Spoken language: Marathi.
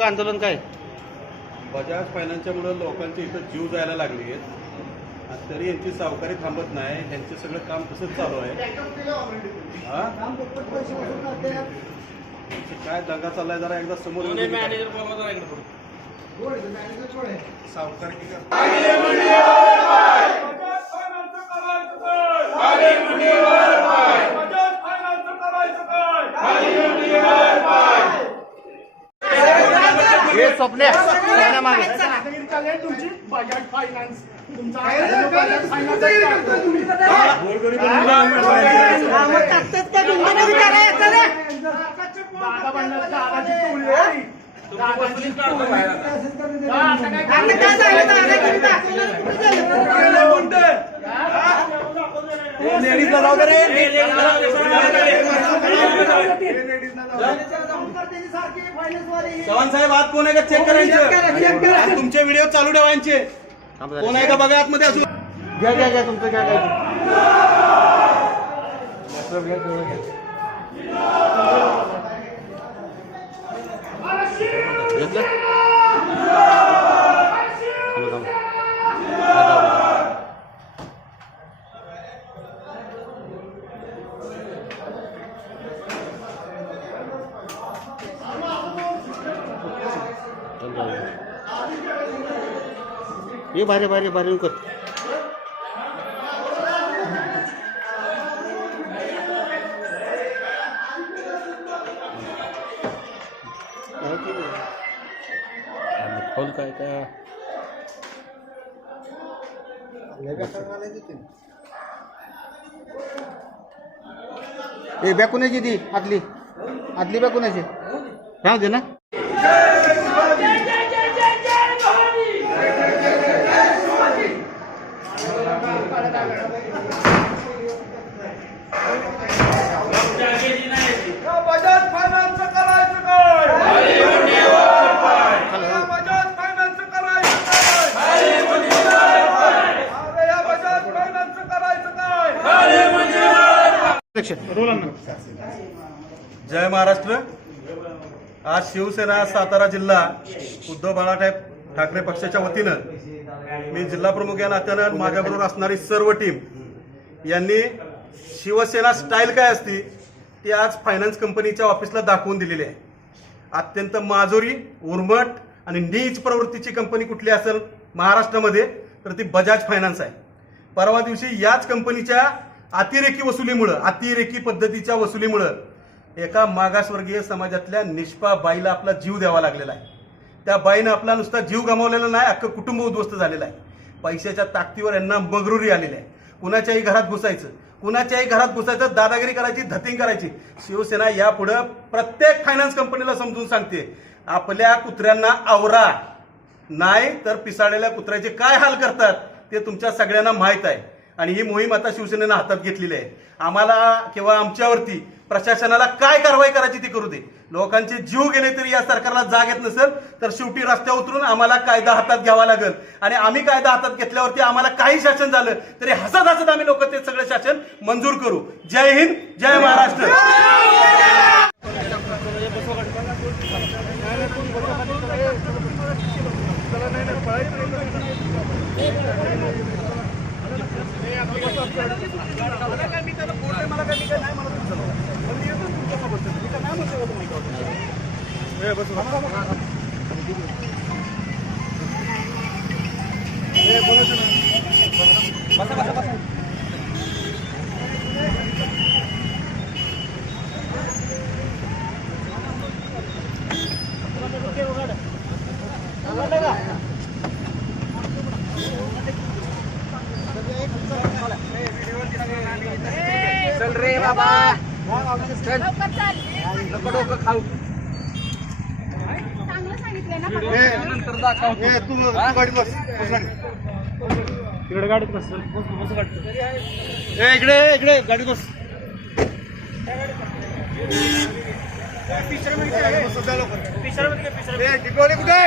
नेमकं आंदोलन काय? बजाज फायनान्सच्यामुळे लोकांचे इथं जीव जायला लागले आणि तरी यांची सावकारी थांबत नाही. यांचं सगळं काम तसंच चालू आहे. काय दंगा चाललाय जरा एकदा समोर सावकारी हे स्वप्न्यामागे तुमची बजाज फायनान्स चव्हाण साहेब आत कोण आहे का चेक करायचं. तुमचे व्हिडिओ चालू ठेवायचे. कोण आहे का बघा आतमध्ये असू. घ्या घ्या घ्या तुमचं घ्या काय ये बारे बारे बारे कर. खोल काय का ए बॅग कोणाची ती आतली आतली बॅग कोणाची सांग दे ना. बजाज फायनान्स करायचं काय? बजाज फायनान्स करायचं काय? या बजाज फायनान्स करायचं काय? जय महाराष्ट्र. आज शिवसेना सातारा जिल्हा उद्धव बाळासाहेब ठाकरे पक्षाच्या वतीनं मी जिल्हा प्रमुख या नात्यानं माझ्याबरोबर असणारी सर्व टीम यांनी शिवसेना स्टाईल काय असती ती आज फायनान्स कंपनीच्या ऑफिसला दाखवून दिलेली आहे. अत्यंत माजोरी उर्मट आणि नीच प्रवृत्तीची कंपनी कुठली असेल महाराष्ट्रामध्ये तर ती बजाज फायनान्स आहे. परवा दिवशी याच कंपनीच्या अतिरेकी वसुलीमुळं अतिरेकी पद्धतीच्या वसुलीमुळं एका मागासवर्गीय समाजातल्या निष्पा बाईला आपला जीव द्यावा लागलेला आहे. त्या बाईनं आपला नुसता जीव गमावलेला नाही, अख्खं कुटुंब उद्ध्वस्त झालेलं आहे. पैशाच्या ताकदीवर यांना मगरुरी आलेली आहे. कुणाच्याही घरात घुसायचं, कुणाच्याही घरात घुसायचं, दादागिरी करायची, धतिंग करायची. शिवसेना यापुढं प्रत्येक फायनान्स कंपनीला समजून सांगते, आपल्या कुत्र्यांना आवरा, नाही तर पिसाळलेल्या कुत्र्याचे काय हाल करतात ते तुमच्या सगळ्यांना माहीत आहे. आणि ही मोहीम आता शिवसेनेनं हातात घेतलेली आहे. आम्हाला किंवा आमच्यावरती प्रशासनाला काय कारवाई करायची ती करू दे. लोकांचे जीव गेले तरी या सरकारला जाग येत नसेल तर शेवटी रस्त्यावर उतरून आम्हाला कायदा हातात घ्यावा लागेल. आणि आम्ही कायदा हातात घेतल्यावरती आम्हाला काही शासन झालं तरी हसत हसत आम्ही लोक ते सगळं शासन मंजूर करू. जय हिंद, जय महाराष्ट्र. चल रे बाबा, चल नको डोकं खाऊ. चांगलं सांगितलंय ना. नंतर दाखव. तू गाडी बस. इकडे गाडीत बस. इकडे इकडे गाडीत बस. डिगोले कुठे?